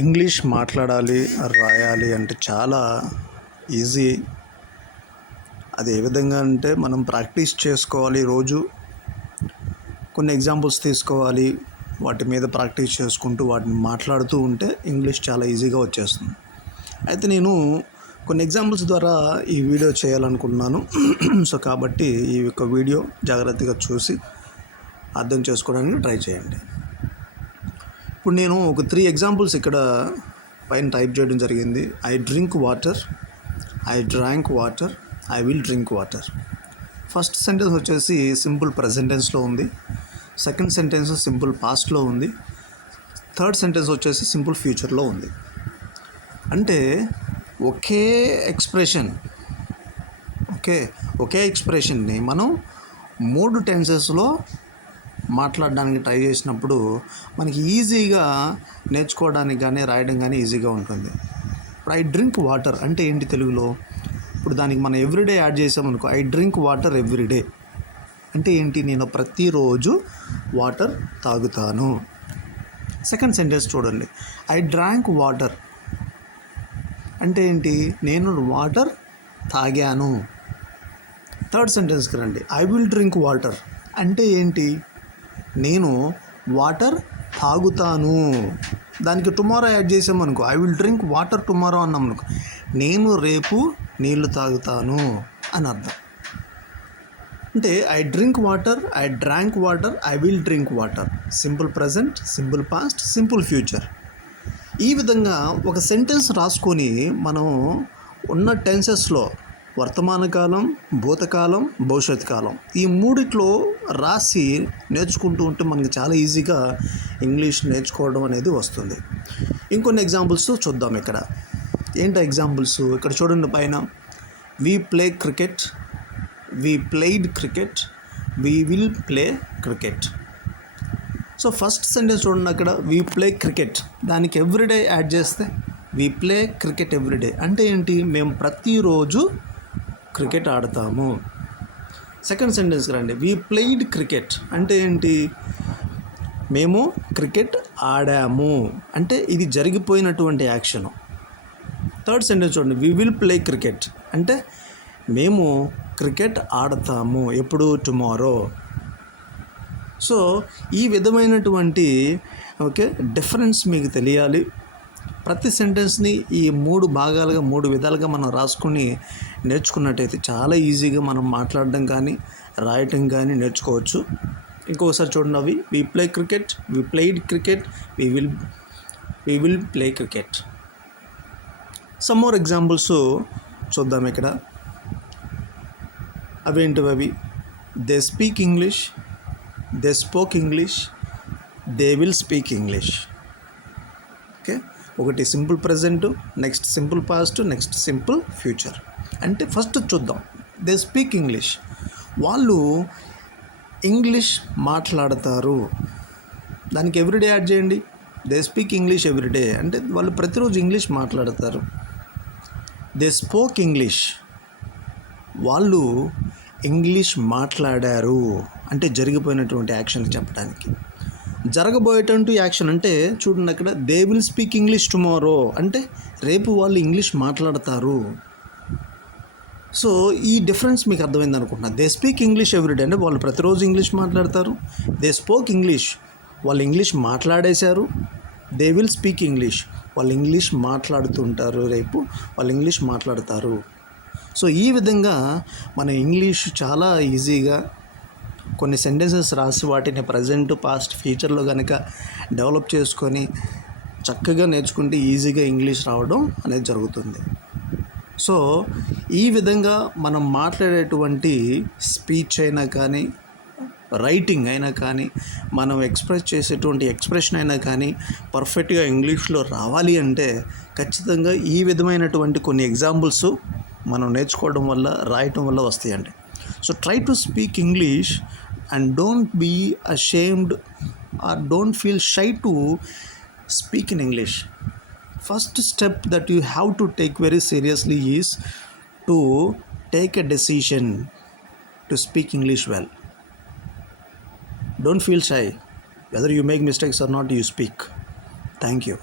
English మాట్లాడాలి, రాయాలి అంటే చాలా ఈజీ. అది ఏ విధంగా అంటే మనం ప్రాక్టీస్ చేసుకోవాలి. రోజు కొన్ని ఎగ్జాంపుల్స్ తీసుకోవాలి, వాటి మీద ప్రాక్టీస్ చేసుకుంటూ వాటిని మాట్లాడుతూ ఉంటే ఇంగ్లీష్ చాలా ఈజీగా వచ్చేస్తుంది. అయితే నేను కొన్ని ఎగ్జాంపుల్స్ ద్వారా ఈ వీడియో చేయాలనుకుంటున్నాను. సో కాబట్టి ఈ యొక్క వీడియో జాగ్రత్తగా చూసి అర్థం చేసుకోవడానికి ట్రై చేయండి. ఇప్పుడు నేను ఒక 3 ఎగ్జాంపుల్స్ ఇక్కడ పైన టైప్ చేయడం జరిగింది. I drink water, I drank water, I will drink water. First sentence వచ్చేసి సింపుల్ ప్రెజెంట్ టెన్స్లో ఉంది. సెకండ్ సెంటెన్స్ సింపుల్ పాస్ట్లో ఉంది. థర్డ్ సెంటెన్స్ వచ్చేసి సింపుల్ ఫ్యూచర్లో ఉంది. అంటే ఒకే ఎక్స్ప్రెషన్ని మనం 3 టెన్సెస్లో మాట్లాడడానికి ట్రై చేసినప్పుడు మనకి ఈజీగా నేర్చుకోవడానికి కానీ రాయడం కానీ ఈజీగా ఉంటుంది. ఇప్పుడు ఐ డ్రింక్ వాటర్ అంటే ఏంటి తెలుగులో? ఇప్పుడు దానికి మనం ఎవ్రీడే యాడ్ చేసామనుకో, ఐ డ్రింక్ వాటర్ ఎవ్రీడే అంటే ఏంటి? నేను ప్రతిరోజు వాటర్ తాగుతాను. సెకండ్ సెంటెన్స్ చూడండి, ఐ డ్రాంక్ వాటర్ అంటే ఏంటి? నేను వాటర్ తాగాను. థర్డ్ సెంటెన్స్కి రండి, ఐ విల్ డ్రింక్ వాటర్ అంటే ఏంటి? నేను వాటర్ తాగుతాను. దానికి టుమారో యాడ్ చేసామనుకో, I will drink water tomorrow అన్నాం అనుకో, నేను రేపు నీళ్లు తాగుతాను అని అర్థం. అంటే I drink water, I drank water, I will drink water. Simple present, simple past, simple future. ఈ విధంగా ఒక సెంటెన్స్ రాసుకొని మనం ఉన్న టెన్సెస్లో వర్తమాన కాలం, భూతకాలం, భవిష్యత్ కాలం ఈ 3 రాసి నేర్చుకుంటూ ఉంటే మనకి చాలా ఈజీగా ఇంగ్లీష్ నేర్చుకోవడం అనేది వస్తుంది. ఇంకొన్ని ఎగ్జాంపుల్స్ చూద్దాం. ఇక్కడ ఏంటి ఎగ్జాంపుల్స్? ఇక్కడ చూడండి పైన, we play cricket, we played cricket, we will play cricket. So first sentence చూడండి, అక్కడ వీ ప్లే క్రికెట్, దానికి ఎవ్రీడే యాడ్ చేస్తే వీ ప్లే క్రికెట్ ఎవ్రీడే అంటే ఏంటి? మేము ప్రతిరోజు క్రికెట్ ఆడతాము. సెకండ్ సెంటెన్స్కి రండి, వీ ప్లేడ్ క్రికెట్ అంటే ఏంటి? మేము క్రికెట్ ఆడాము అంటే ఇది జరిగిపోయినటువంటి యాక్షను. థర్డ్ సెంటెన్స్ చూడండి, వీ విల్ ప్లే క్రికెట్ అంటే మేము క్రికెట్ ఆడతాము. ఎప్పుడు? టుమారో. సో ఈ విధమైనటువంటి డిఫరెన్స్ మీకు తెలియాలి. ప్రతి సెంటెన్స్ని ఈ 3 భాగాలుగా 3 విధాలుగా మనం రాసుకుని నేర్చుకున్నట్టయితే చాలా ఈజీగా మనం మాట్లాడడం కానీ రాయటం కానీ నేర్చుకోవచ్చు. ఇంకొకసారి చూడండి, అవి we play cricket, we played cricket, we will play cricket. Some more examples చూద్దాం. ఇక్కడ అవేంటివి? అవి they speak English, they spoke English, they will speak English. Okay, ఒకటి simple present, next simple past, next simple future. అంటే first చూద్దాం, they speak English. వాళ్ళు English మాట్లాడతారు. దానికి ఎవ్రీడే యాడ్ చేయండి, దే స్పీక్ ఇంగ్లీష్ ఎవ్రీడే అంటే వాళ్ళు ప్రతిరోజు ఇంగ్లీష్ మాట్లాడతారు. దే స్పోక్ ఇంగ్లీష్, వాళ్ళు ఇంగ్లీష్ మాట్లాడారు అంటే జరిగిపోయినటువంటి యాక్షన్ చెప్పడానికి. జరగబోయేటువంటి యాక్షన్ అంటే చూడండి, అక్కడ they will speak English tomorrow అంటే రేపు వాళ్ళు ఇంగ్లీష్ మాట్లాడతారు. సో ఈ డిఫరెన్స్ మీకు అర్థమైంది అనుకుంటున్నా. దే స్పీక్ ఇంగ్లీష్ ఎవ్రీడే అంటే వాళ్ళు ప్రతిరోజు ఇంగ్లీష్ మాట్లాడతారు. దే స్పోక్ ఇంగ్లీష్, వాళ్ళు ఇంగ్లీష్ మాట్లాడేశారు. దే విల్ స్పీక్ ఇంగ్లీష్, వాళ్ళు ఇంగ్లీష్ మాట్లాడుతుంటారు, రేపు వాళ్ళు ఇంగ్లీష్ మాట్లాడతారు. సో ఈ విధంగా మన ఇంగ్లీష్ చాలా ఈజీగా కొన్ని సెంటెన్సెస్ రాసి వాటిని ప్రజెంట్, పాస్ట్, ఫ్యూచర్లో కనుక డెవలప్ చేసుకొని చక్కగా నేర్చుకుంటే ఈజీగా ఇంగ్లీష్ రావడం అనేది జరుగుతుంది. సో ఈ విధంగా మనం మాట్లాడేటువంటి స్పీచ్ అయినా కానీ, రైటింగ్ అయినా కానీ, మనం ఎక్స్ప్రెస్ చేసేటువంటి ఎక్స్ప్రెషన్ అయినా కానీ పర్ఫెక్ట్గా ఇంగ్లీష్లో రావాలి అంటే ఖచ్చితంగా ఈ విధమైనటువంటి కొన్ని ఎగ్జాంపుల్స్ మనం నేర్చుకోవడం వల్ల, రాయటం వల్ల వస్తాయండి. So try to speak English and don't be ashamed or don't feel shy to speak in English. First step that you have to take very seriously is to take a decision to speak English well. Don't feel shy. Whether you make mistakes or not, you speak. Thank you.